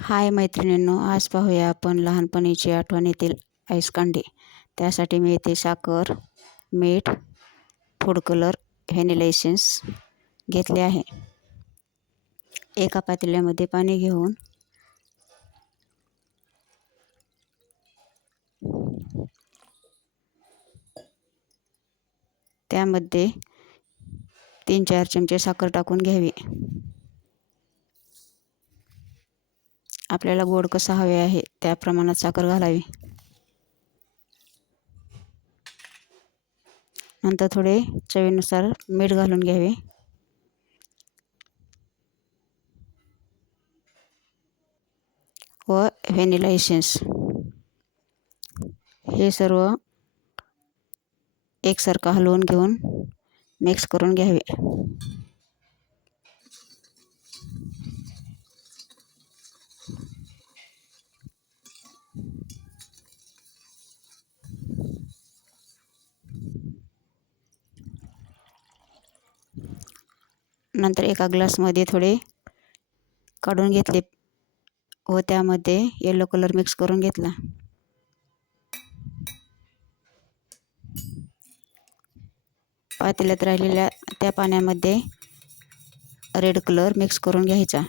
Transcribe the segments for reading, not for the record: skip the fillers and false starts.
हाय मैत्रिणींनो, आज पाहूया आपण लहानपणीची आठवणीतील आईस कांडी. त्यासाठी मी येथे साखर, मीठ, फूड कलर, व्हॅनिला एसेन्स घेतले आहे. एका पातेल्यामध्ये पाणी घेऊन त्यामध्ये 3-4 चमचे साखर टाकून घ्यावी. आपल्याला गोड कसा हवे आहे त्या प्रमाणात साखर घालावी. नंतर थोडे चवीनुसार मीठ घालून घ्यावे. व व्हॅनिला एसेन्स हे सर्व एकसारखं हलवून घेऊन मिक्स करून घ्यावे. नंतर एका ग्लासमध्ये थोडे काढून घेतले व त्यामध्ये येलो कलर मिक्स करून घेतला. पातेल्यात राहिलेल्या त्या पाण्यामध्ये रेड कलर मिक्स करून घ्यायचा.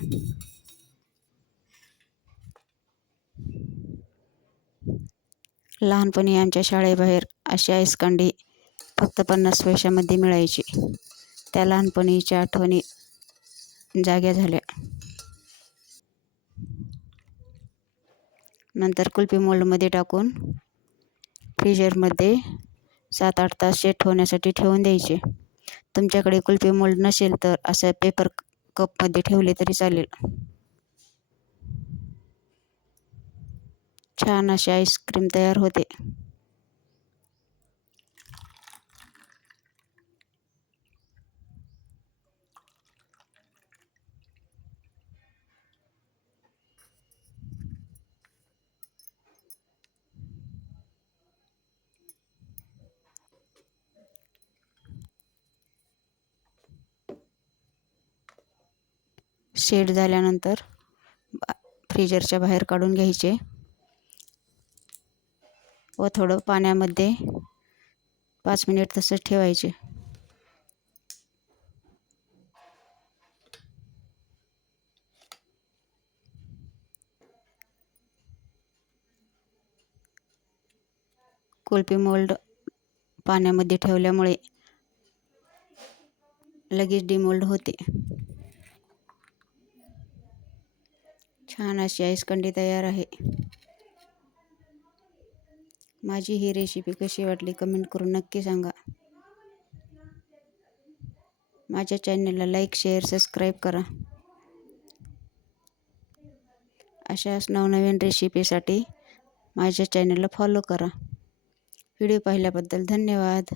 लहानपणी आमच्या शाळेबाहेर अशी आईस कांडी फक्त 50 पैशामध्ये मिळायची. त्या लहानपणीच्या आठवणी जाग्या झाल्या. नंतर कुल्फी मोल्डमध्ये टाकून फ्रीजरमध्ये 7-8 तास सेट होण्यासाठी ठेवून द्यायचे. तुमच्याकडे कुल्फी मोल्ड नसेल तर असं पेपर कपमध्ये ठेवले तरी चालेल. छान अशी आईस्क्रीम तयार होते. सेट झाल्यानंतर फ्रीजरच्या बाहेर काढून घ्यायचे व थोडं पाण्यामध्ये 5 मिनिट तसंच ठेवायचे. कुल्फी मोल्ड पाण्यामध्ये ठेवल्यामुळे लगेच डिमोल्ड होते. छान अशी आईस कांडी तयार आहे. माझी ही रेसिपी कशी वाटली कमेंट करून नक्की सांगा. माझ्या चॅनलला लाईक, शेअर, सबस्क्राईब करा. अशाच नवनवीन रेसिपीसाठी माझ्या चॅनलला फॉलो करा. व्हिडिओ पाहिल्याबद्दल धन्यवाद.